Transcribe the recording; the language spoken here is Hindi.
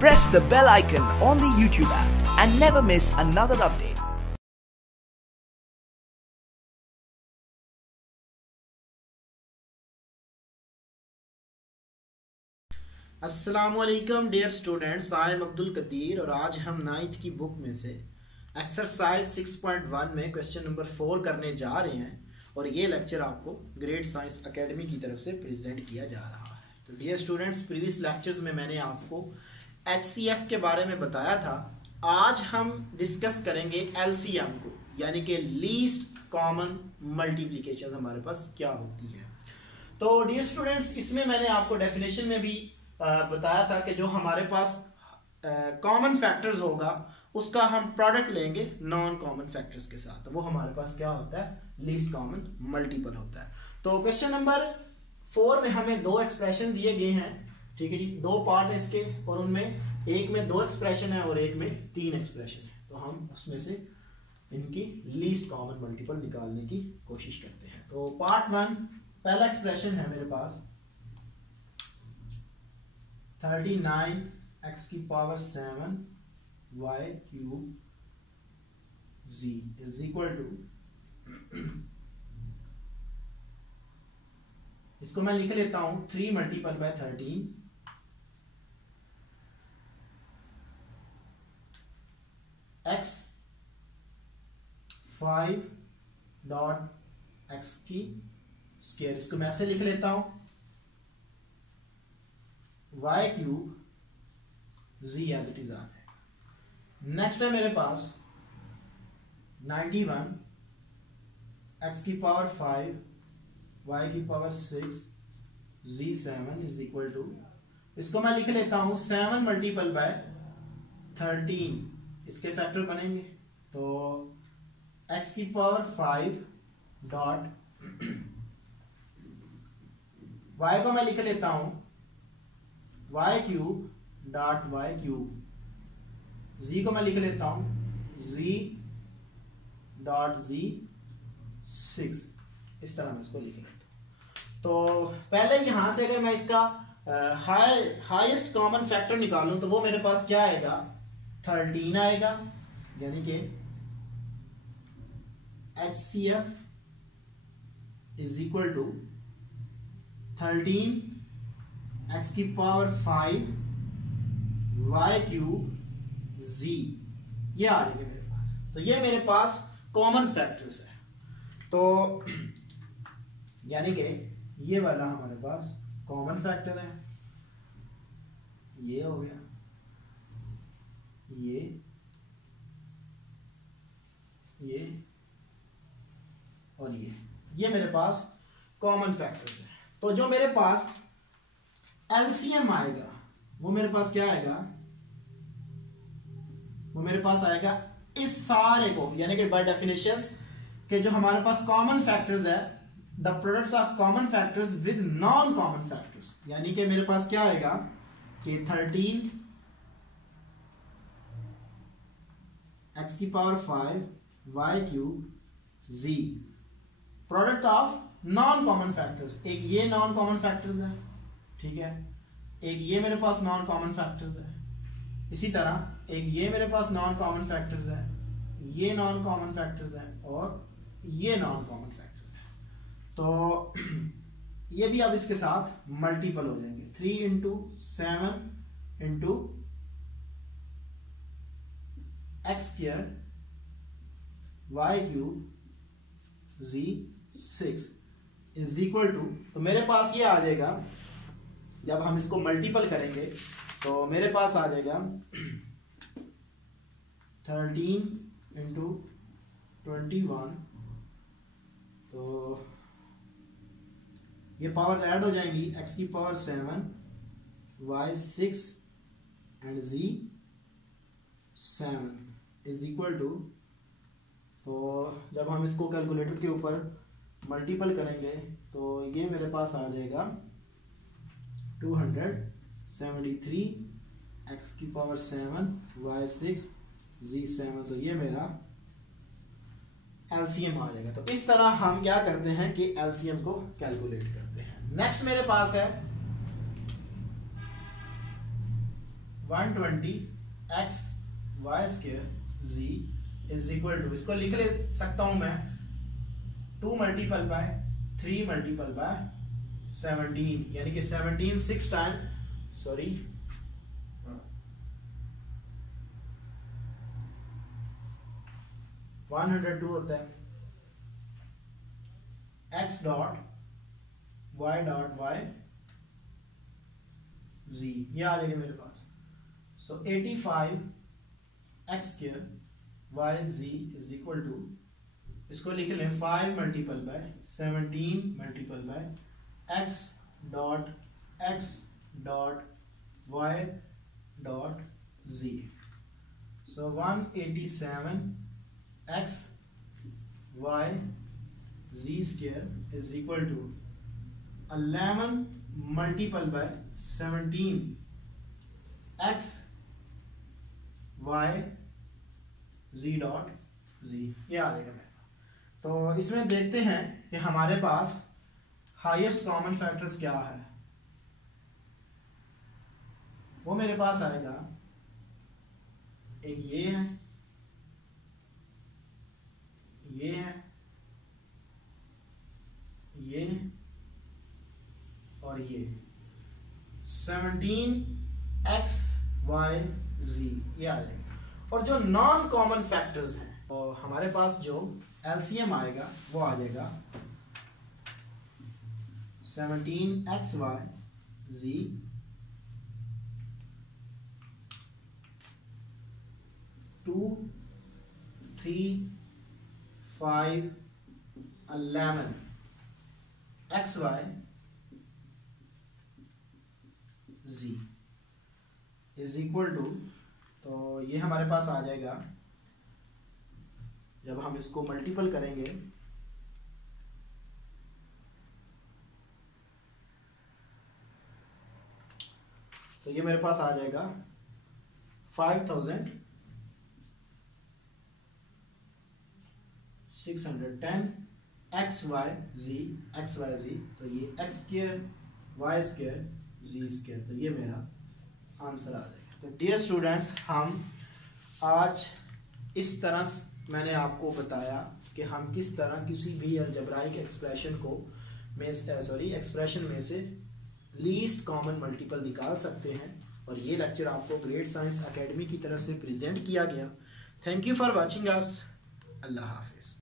Press the bell icon on the YouTube app and never miss another update. अस्सलामुअलैकुम dear students, I am Abdul Kadir और आज हम 9th की बुक में से एक्सरसाइज 6.1 में क्वेश्चन नंबर 4 करने जा रहे हैं और ये लेक्चर आपको ग्रेट साइंस एकेडमी की तरफ से प्रेजेंट किया जा रहा है। तो डियर स्टूडेंट्स, प्रीवियस लेक्चर्स में मैंने आपको HCF के बारे में बताया था। आज हम डिस्कस करेंगे LCM को, यानी कि लीस्ट कॉमन मल्टीप्लिकेशन हमारे पास क्या होती है। तो डियर स्टूडेंट्स, इसमें मैंने आपको डेफिनेशन में भी बताया था कि जो हमारे पास कॉमन फैक्टर्स होगा उसका हम प्रोडक्ट लेंगे नॉन कॉमन फैक्टर्स के साथ, तो वो हमारे पास क्या होता है, लीस्ट कॉमन मल्टीपल होता है। तो क्वेश्चन नंबर 4 में हमें दो एक्सप्रेशन दिए गए हैं, ठीक है जी, दो पार्ट है इसके और उनमें एक में 2 एक्सप्रेशन है और एक में 3 एक्सप्रेशन है। तो हम उसमें से इनकी लीस्ट कॉमन मल्टीपल निकालने की कोशिश करते हैं। तो पार्ट 1 पहला एक्सप्रेशन है मेरे पास 39 x की power 7 y cube z is equal to, इसको मैं लिख लेता हूं 3 multiple by 13 x 5 dot x की स्क्वायर, इसको मैं ऐसे लिख लेता हूं y cube z as it is आ है। नेक्स्ट है मेरे पास 91 x की पावर 5 y की पावर 6 z 7 इज इक्वल टू, इसको मैं लिख लेता हूं 7 मल्टीपल बाय 13, इसके फैक्टर बनेंगे तो x की पावर 5 डॉट y को मैं लिख लेता हूं y cube dot y cube, z को मैं लिख लेता हूं z डॉट z 6, इस तरह मैं इसको लिख लेता हूं। तो पहले यहां से अगर मैं इसका हाईएस्ट कॉमन फैक्टर निकालूं तो वो मेरे पास क्या आएगा, 13 आएगा, यानी कि HCF is equal to 13 x की पावर 5 y क्यूब z, ये आ जाएगा मेरे पास। तो ये मेरे पास कॉमन फैक्टर्स है, तो यानी कि ये वाला हमारे पास कॉमन फैक्टर है, ये हो गया, ये और ये मेरे पास कॉमन फैक्टर्स है। तो जो मेरे पास LCM आएगा वो मेरे पास क्या आएगा, वो मेरे पास आएगा इस सारे को, यानी कि बाय डेफिनेशंस के जो हमारे पास कॉमन फैक्टर्स है, the products of common factors with non common factors, यानी कि मेरे पास क्या आएगा कि 13 x की power 5 y cube z, product of non common factors, एक ये नॉन कॉमन फैक्टर्स है, ठीक है, एक ये मेरे पास नॉन कॉमन फैक्टर्स है, इसी तरह एक ये मेरे पास नॉन कॉमन फैक्टर्स है, ये नॉन कॉमन फैक्टर्स है और ये नॉन कॉमन फैक्टर्स है। तो ये भी अब इसके साथ मल्टीपल हो जाएंगे, 3 into 7 into x square y cube z 6 is equal to, तो मेरे पास ये आ जाएगा, जब हम इसको मल्टीपल करेंगे तो मेरे पास आ जाएगा 13 इंटू 21, तो ये पावर ऐड हो जाएंगी, x की power 7 y 6 and z 7 is equal to, तो जब हम इसको कैलकुलेटर के ऊपर मल्टीपल करेंगे तो ये मेरे पास आ जाएगा 273 x की पावर 7 y 6 z 7, तो ये मेरा LCM आ जाएगा। तो इस तरह हम क्या करते हैं कि LCM को कैलकुलेट करते हैं। नेक्स्ट मेरे पास है 120 xy² z is equal to, इसको लिख ले सकता हूं मैं 2 मल्टीपल बाय 3 मल्टीपल बाय 17, यानी कि 17 6 टाइम, सॉरी 102 होता है x डॉट y z, ये आ जाएगा मेरे पास। So 85 x² y z is equal to, इसको लिख लें 5 multiple by 17 multiple by x dot y dot z। So 187 x y z² is equal to 11 multiplied by 17 x y z dot z, ये आ जाएगा। तो इसमें देखते हैं कि हमारे पास हाईएस्ट कॉमन फैक्टर्स क्या है। वो मेरे पास आएगा, एक ये है, ये है, ये और ये 17 x y z, ये आ जाएगा। और जो नॉन कॉमन फैक्टर्स हैं, और हमारे पास जो एलसीएम आएगा वो आ जाएगा 17 x y z 2 3 5 11 x y z is equal to, तो ये हमारे पास आ जाएगा, जब हम इसको मल्टीपल करेंगे तो ये मेरे पास आ जाएगा 5610 xy z, तो ये x² y² z², तो ये मेरा आंसर आ जाएगा। तो डियर स्टूडेंट्स, हम आज इस तरह मैंने आपको बताया कि हम किस तरह किसी भी अलजेब्राइक एक्सप्रेशन में से लीस्ट कॉमन मल्टीपल निकाल सकते हैं। और ये लेक्चर आपको ग्रेड साइंस एकेडमी की तरफ से प्रेजेंट किया गया। Thank you for watching us. अल्लाह हाफिज़।